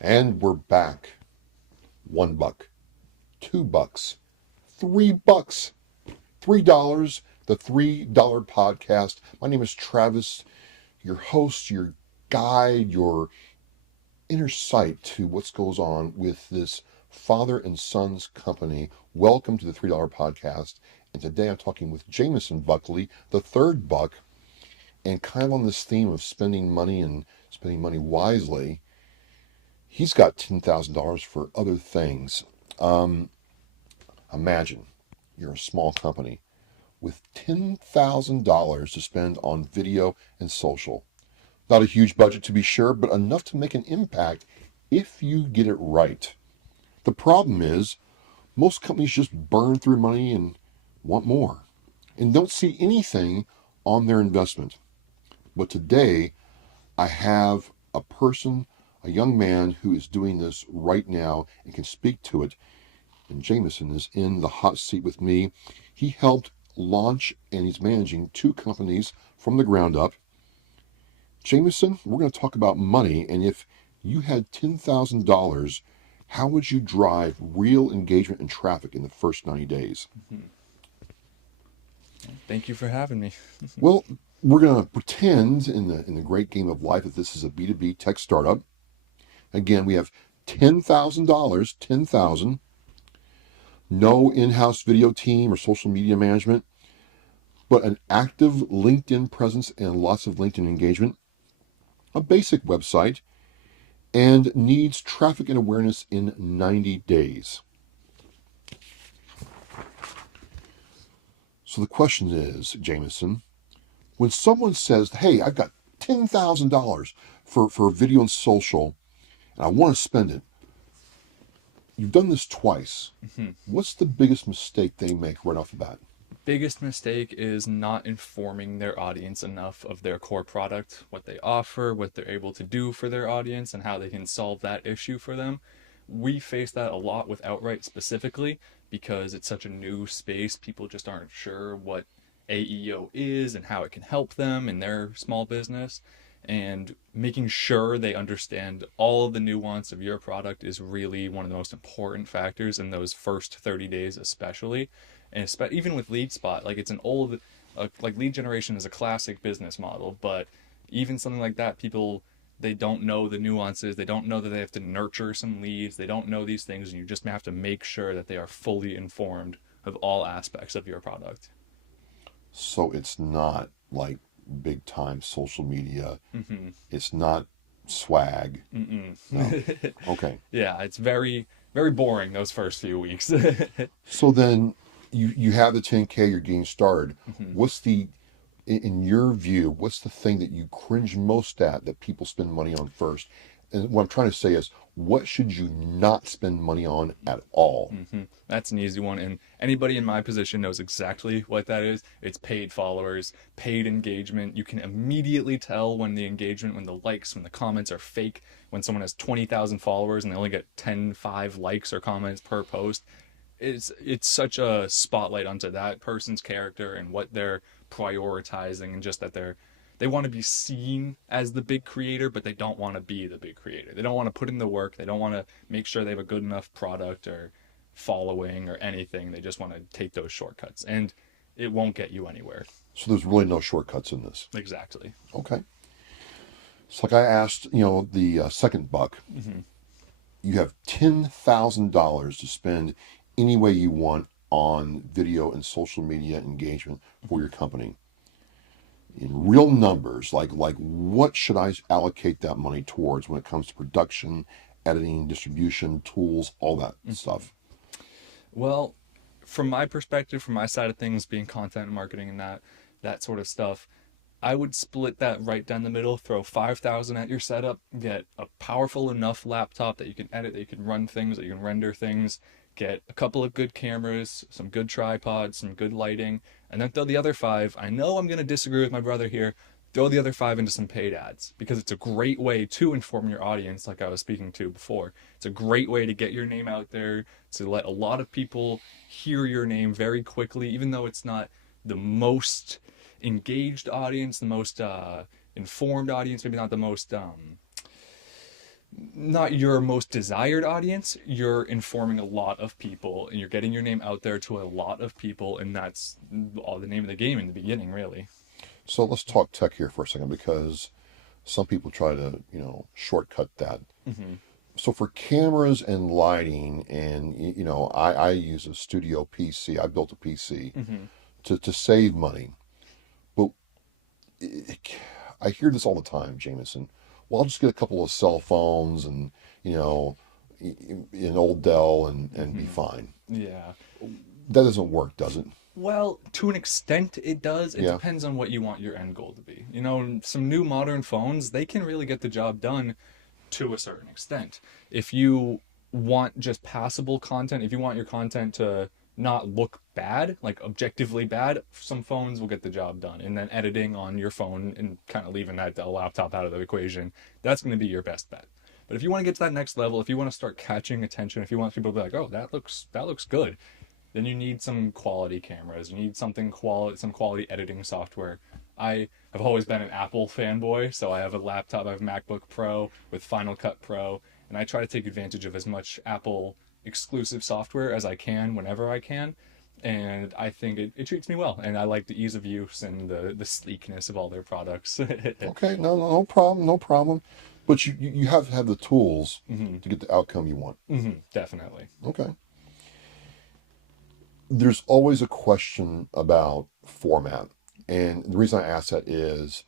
And we're back. $1, $2, $3, $3, the $3 podcast. My name is Travis, your host, your guide, your inner sight to what goes on with this father and son's company. Welcome to the $3 podcast. And today I'm talking with Jameson Buckley, the third buck, and kind of on this theme of spending money and spending money wisely. He's got $10,000 for other things. Um, Imagine you're a small company with $10,000 to spend on video and social. Not a huge budget to be sure, but enough to make an impact if you get it right. The problem is, most companies just burn through money and want more and don't see anything on their investment. But today, I have a person, a young man who is doing this right now and can speak to it. And Jameson is in the hot seat with me. He helped launch and he's managing two companies from the ground up. Jameson, we're going to talk about money. And if you had $10,000, how would you drive real engagement and traffic in the first 90 days? Thank you for having me. Well, we're going to pretend in the great game of life that this is a B2B tech startup. Again, we have $10,000, 10,000. No in-house video team or social media management, but an active LinkedIn presence and lots of LinkedIn engagement, a basic website, and needs traffic and awareness in 90 days. So the question is, Jameson, when someone says, hey, I've got $10,000 for video and social, and I want to spend it, you've done this twice. What's the biggest mistake they make right off the bat? Biggest mistake is not informing their audience enough of their core product, what they offer, what they're able to do for their audience, and how they can solve that issue for them. We face that a lot with Outright specifically because it's such a new space. People just aren't sure what AEO is and how it can help them in their small business. And making sure they understand all of the nuance of your product is really one of the most important factors in those first 30 days, especially. And even with lead spot, like it's an old, like lead generation is a classic business model, but even something like that, people, they don't know the nuances. They don't know that they have to nurture some leads. They don't know these things, and you just have to make sure that they are fully informed of all aspects of your product. So it's not like big time social media. Mm-hmm. It's not swag. Mm-mm. No. Okay. Yeah, it's very, very boring those first few weeks. So then you have the 10K, you're getting started. Mm-hmm. What's the, in your view, what's the thing that you cringe most at that people spend money on first? And what I'm trying to say is, what should you not spend money on at all? Mm-hmm. That's an easy one, and anybody in my position knows exactly what that is. It's paid followers, paid engagement. You can immediately tell when the engagement, when the likes, when the comments are fake. When someone has 20,000 followers and they only get 5 likes or comments per post, it's such a spotlight onto that person's character and what they're prioritizing, and just that they want to be seen as the big creator, but they don't want to be the big creator. They don't want to put in the work. They don't want to make sure they have a good enough product or following or anything. They just want to take those shortcuts, and it won't get you anywhere. So there's really no shortcuts in this. Exactly. Okay. It's like I asked, the second buck. Mm-hmm. You have $10,000 to spend any way you want on video and social media engagement for your company. In real numbers, like what should I allocate that money towards when it comes to production, editing, distribution, tools, all that stuff? Well, from my perspective, from my side of things, being content marketing and that sort of stuff, I would split that right down the middle. Throw 5,000 at your setup. Get a powerful enough laptop that you can edit, that you can run things, that you can render things. Get a couple of good cameras, some good tripods, some good lighting, and then throw the other 5. I know I'm gonna disagree with my brother here. Throw the other 5 into some paid ads, because it's a great way to inform your audience, like I was speaking to before. It's a great way to get your name out there, to let a lot of people hear your name very quickly, even though it's not the most engaged audience, the most informed audience, maybe not the most not your most desired audience, you're informing a lot of people and you're getting your name out there to a lot of people, and that's all the name of the game in the beginning, really. So let's talk tech here for a second because some people try to, shortcut that. Hmm. So for cameras and lighting, and I use a studio PC. I built a PC Hmm. to save money, but it, I hear this all the time, Jameson. Well, I'll just get a couple of cell phones and you know, an old Dell and be Hmm. fine. Yeah. That doesn't work, does it? Well, to an extent, it does. It Yeah. depends on what you want your end goal to be. You know, some new modern phones, they can really get the job done to a certain extent. If you want just passable content, if you want your content to not look bad, like objectively bad, some phones will get the job done. And then editing on your phone and kind of leaving that laptop out of the equation, that's going to be your best bet. But if you want to get to that next level, if you want to start catching attention, if you want people to be like, "Oh, that looks good," then you need some quality cameras. You need some quality editing software. I have always been an Apple fanboy, so I have a laptop, I have a MacBook Pro with Final Cut Pro, and I try to take advantage of as much Apple exclusive software as I can whenever I can. And I think it treats me well, and I like the ease of use and the sleekness of all their products. Okay. No, no, no problem. No problem. But you have to have the tools Hmm. to get the outcome you want. Hmm. Definitely. Okay. There's always a question about format. And the reason I ask that is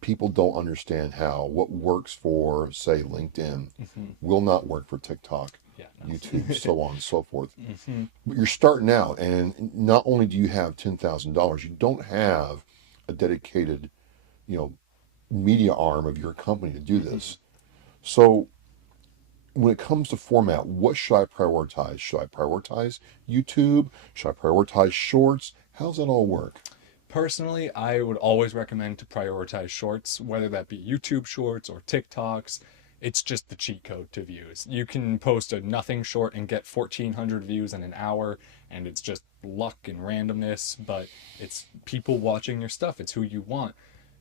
people don't understand how what works for, say, LinkedIn Hmm. will not work for TikTok, Yeah, YouTube, no. so on and so forth. Hmm. But you're starting out, and not only do you have $10,000, you don't have a dedicated, you know, media arm of your company to do Hmm. this. So when it comes to format, what should I prioritize? Should I prioritize YouTube? Should I prioritize shorts? How's that all work? Personally, I would always recommend to prioritize shorts, whether that be YouTube shorts or TikToks. It's just the cheat code to views. You can post a nothing short and get 1,400 views in an hour, and it's just luck and randomness, but it's people watching your stuff. It's who you want.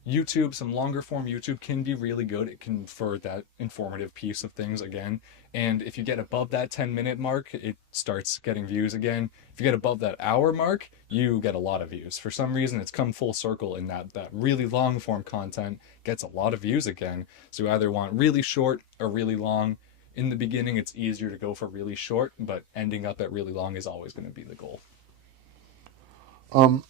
YouTube, some longer form YouTube can be really good. It can for that informative piece of things again. And if you get above that 10-minute mark, it starts getting views again. If you get above that hour mark, you get a lot of views. For some reason, it's come full circle in that really long form content gets a lot of views again. So you either want really short or really long. In the beginning, it's easier to go for really short, but ending up at really long is always going to be the goal. Um,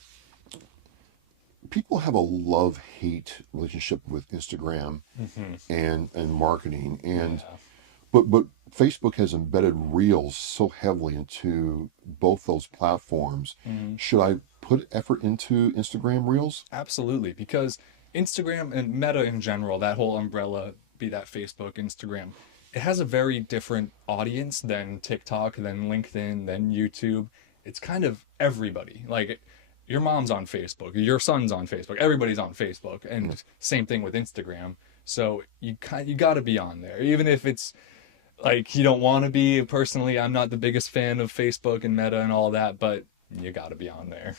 People have a love-hate relationship with Instagram Mm-hmm. and marketing, and Yeah. but Facebook has embedded Reels so heavily into both those platforms. Mm-hmm. Should I put effort into Instagram Reels? Absolutely, because Instagram and Meta in general, that whole umbrella, be that Facebook, Instagram, it has a very different audience than TikTok, than LinkedIn, than YouTube. It's kind of everybody. Like your mom's on Facebook, your son's on Facebook, everybody's on Facebook, Yeah. and same thing with Instagram. So you got to be on there, even if it's like you don't want to be. Personally, I'm not the biggest fan of Facebook and Meta and all that, but you got to be on there.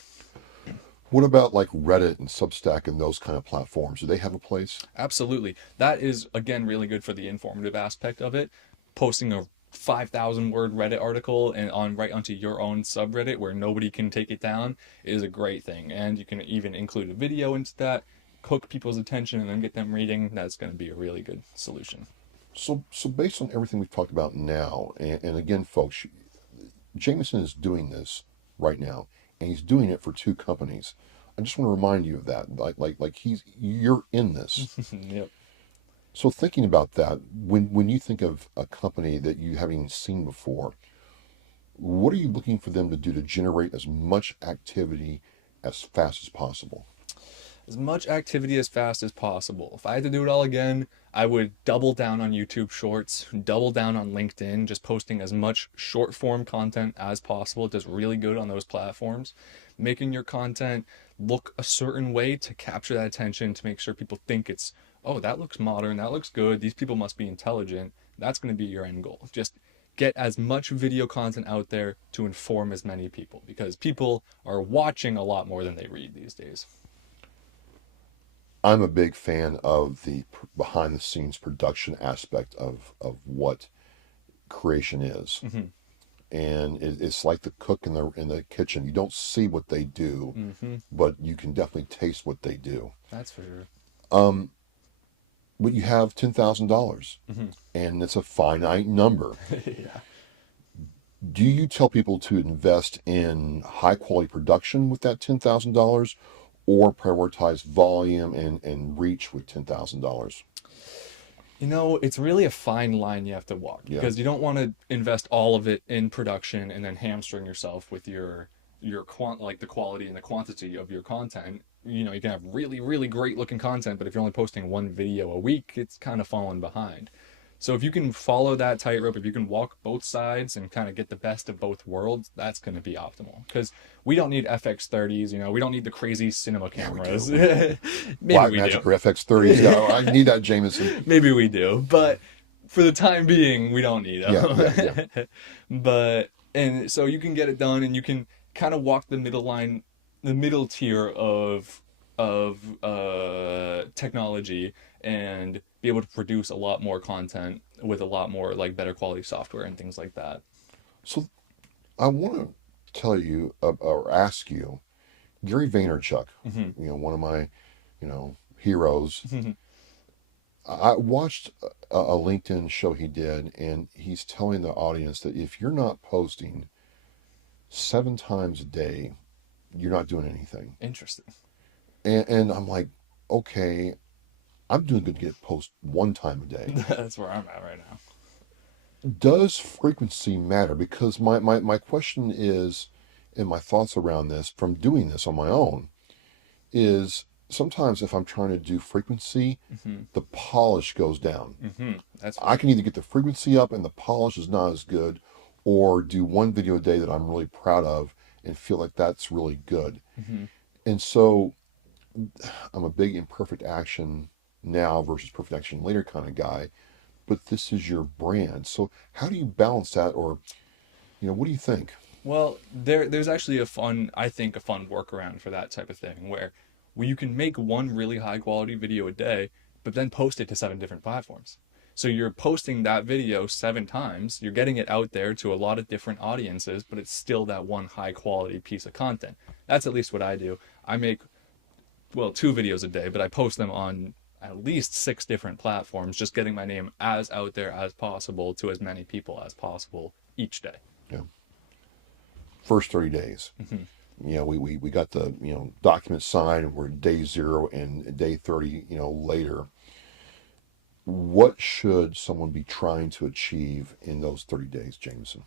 What about like Reddit and Substack and those kind of platforms? Do they have a place? Absolutely. That is, again, really good for the informative aspect of it. Posting a 5,000 word Reddit article and on right onto your own subreddit where nobody can take it down is a great thing. And you can even include a video into that, hook people's attention, and then get them reading. That's going to be a really good solution. So based on everything we've talked about now, and again, folks, Jameson is doing this right now, and he's doing it for two companies. I just want to remind you of that. Like you're in this. Yep. So thinking about that, when you think of a company that you haven't seen before, what are you looking for them to do to generate as much activity as fast as possible? As much activity as fast as possible. If I had to do it all again, I would double down on YouTube Shorts, double down on LinkedIn, just posting as much short form content as possible. It does really good on those platforms. Making your content look a certain way to capture that attention, to make sure people think it's, oh, that looks modern, that looks good, these people must be intelligent. That's going to be your end goal. Just get as much video content out there to inform as many people because people are watching a lot more than they read these days. I'm a big fan of the behind the scenes production aspect of what creation is. Hmm. And it's like the cook in the kitchen. You don't see what they do, Hmm. but you can definitely taste what they do. That's for sure. Um, but you have $10,000, Hmm. and it's a finite number. Yeah. Do you tell people to invest in high quality production with that $10,000, or prioritize volume and reach with $10,000? You know, it's really a fine line you have to walk Yeah, because you don't want to invest all of it in production and then hamstring yourself with like the quality and the quantity of your content. You know, you can have really, really great looking content, but if you're only posting one video a week, it's kind of falling behind. So if you can follow that tightrope, if you can walk both sides and kind of get the best of both worlds, that's going to be optimal. Because we don't need FX30s, you know, we don't need the crazy cinema yeah, we cameras. do. Maybe we do. Blackmagic or FX30s. Yeah, I need that Jameson. Maybe we do, but for the time being, we don't need Yeah, yeah, yeah. them. But and so you can get it done, and you can kind of walk the middle line, the middle tier of technology, and be able to produce a lot more content with a lot more like better quality software and things like that. So I want to tell you or ask you, Gary Vaynerchuk, Hmm. one of my, heroes. I watched a LinkedIn show he did, and he's telling the audience that if you're not posting 7 times a day, you're not doing anything. Interesting. And I'm like, okay, I'm doing good to get post 1 time a day. That's where I'm at right now. Does frequency matter? Because my question is, and my thoughts around this from doing this on my own, is sometimes if I'm trying to do frequency, Hmm. the polish goes down. Hmm. That's for I sure. can either get the frequency up and the polish is not as good, or do one video a day that I'm really proud of and feel like that's really good. Hmm. And so I'm a big imperfect action now versus perfect action later kind of guy, but this is your brand. So how do you balance that? Or, what do you think? Well, there's actually I think a fun workaround for that type of thing where you can make one really high quality video a day, but then post it to 7 different platforms. So you're posting that video 7 times, you're getting it out there to a lot of different audiences, but it's still that one high quality piece of content. That's at least what I do. I make, well, 2 videos a day, but I post them on at least 6 different platforms, just getting my name as out there as possible to as many people as possible each day. Yeah. First 30 days. Hmm. We got the, document signed, and we're day 0 and day 30, later. What should someone be trying to achieve in those 30 days, Jameson?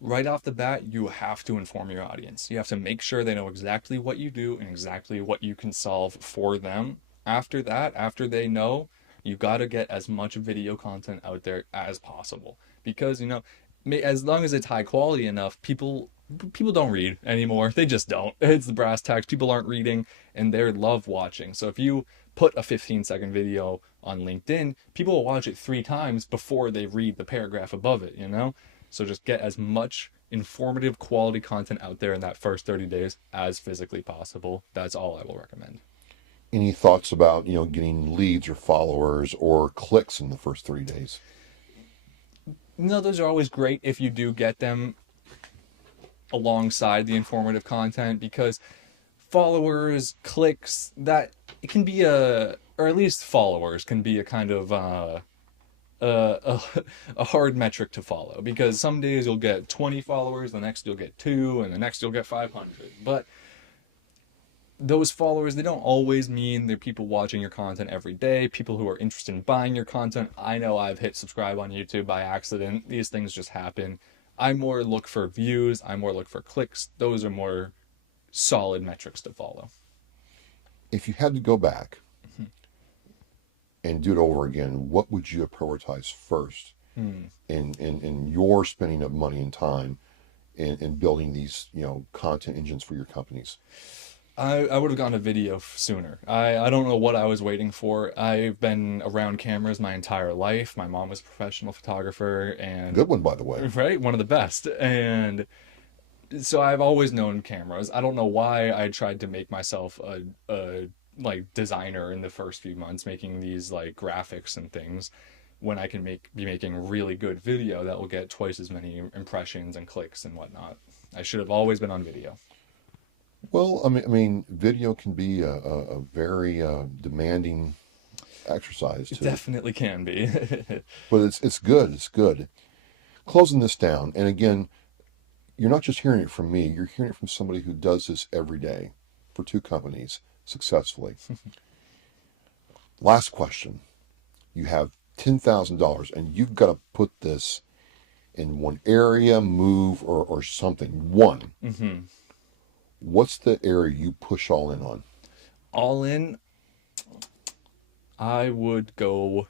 Right off the bat, you have to inform your audience. You have to make sure they know exactly what you do and exactly what you can solve for them. After that, after they know, you got to get as much video content out there as possible because, as long as it's high quality enough, people don't read anymore. They just don't. It's the brass tacks. People aren't reading and they love watching. So if you put a 15-second video on LinkedIn, people will watch it 3 times before they read the paragraph above it. So just get as much informative quality content out there in that first 30 days as physically possible. That's all I will recommend. Any thoughts about, getting leads or followers or clicks in the first 30 days? No, those are always great if you do get them alongside the informative content because followers, clicks, that it can be or at least followers can be a kind of a, a hard metric to follow because some days you'll get 20 followers, the next you'll get 2, and the next you'll get 500. But those followers, they don't always mean they're people watching your content every day, people who are interested in buying your content. I know I've hit subscribe on YouTube by accident. These things just happen. I more look for views, I more look for clicks. Those are more solid metrics to follow. If you had to go back and do it over again, what would you prioritize first Hmm. in your spending of money and time in building these, content engines for your companies? I would have gone to video sooner. I don't know what I was waiting for. I've been around cameras my entire life. My mom was a professional photographer and Good one, by the way. right, one of the best. And so I've always known cameras. I don't know why I tried to make myself a like designer in the first few months making these like graphics and things when I can be making really good video that will get twice as many impressions and clicks and whatnot. I should have always been on video. Well, I mean, video can be a very demanding exercise It too, definitely can be. but it's good. It's good. Closing this down, and again, you're not just hearing it from me. You're hearing it from somebody who does this every day for two companies successfully. Last question. You have $10,000 and you've got to put this in one area, move, or something. One. Hmm. What's the area you push all in on? All in, I would go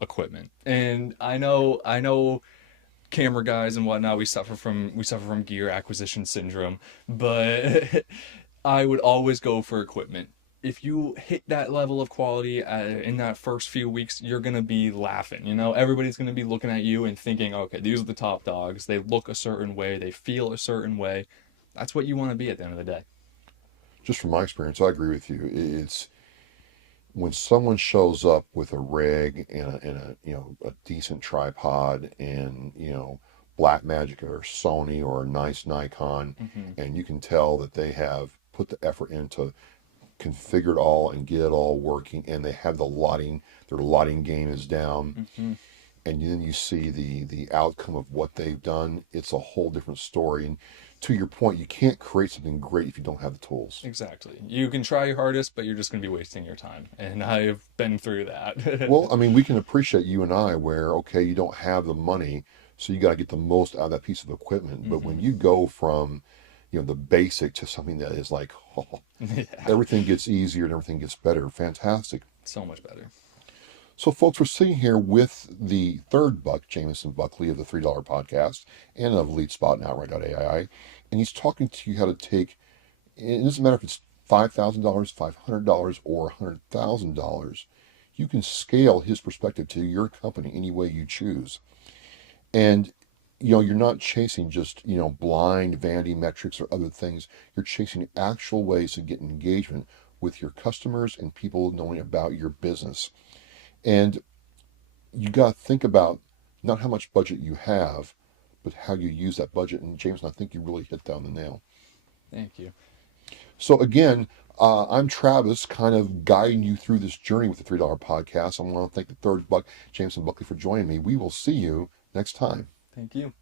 equipment. And I know camera guys and whatnot, we suffer from gear acquisition syndrome, but I would always go for equipment. If you hit that level of quality in that first few weeks, you're gonna be laughing. Everybody's gonna be looking at you and thinking, okay, these are the top dogs. They look a certain way, they feel a certain way. That's what you want to be at the end of the day. Just from my experience, I agree with you. It's when someone shows up with a rig and a decent tripod and Black Magic or Sony or a nice Nikon, Hmm. and you can tell that they have put the effort into configure it all and get it all working, and they have the lighting, their lighting game is down, Hmm. and then you see the outcome of what they've done. It's a whole different story. And to your point, you can't create something great if you don't have the tools. Exactly. You can try your hardest, but you're just going to be wasting your time. And I've been through that. Well, I mean, we can appreciate you and I where, okay, you don't have the money, so you got to get the most out of that piece of equipment. But when Hmm. you go from, the basic to something that is like, oh, Yeah, everything gets easier and everything gets better, fantastic. so much better. So, folks, we're sitting here with the third Buck, Jameson Buckley of the $3 podcast and of Lead Spot and Outright.ai. And he's talking to you how to take, it doesn't matter if it's $5,000, $500, or $100,000. You can scale his perspective to your company any way you choose. And, you're not chasing just, blind vanity metrics or other things. You're chasing actual ways to get engagement with your customers and people knowing about your business. And you got to think about not how much budget you have, but how you use that budget. And Jameson, I think you really hit down the nail. Thank you. So again, I'm Travis, kind of guiding you through this journey with the $3 podcast. I want to thank the third Buck, Jameson Buckley, for joining me. We will see you next time. Thank you.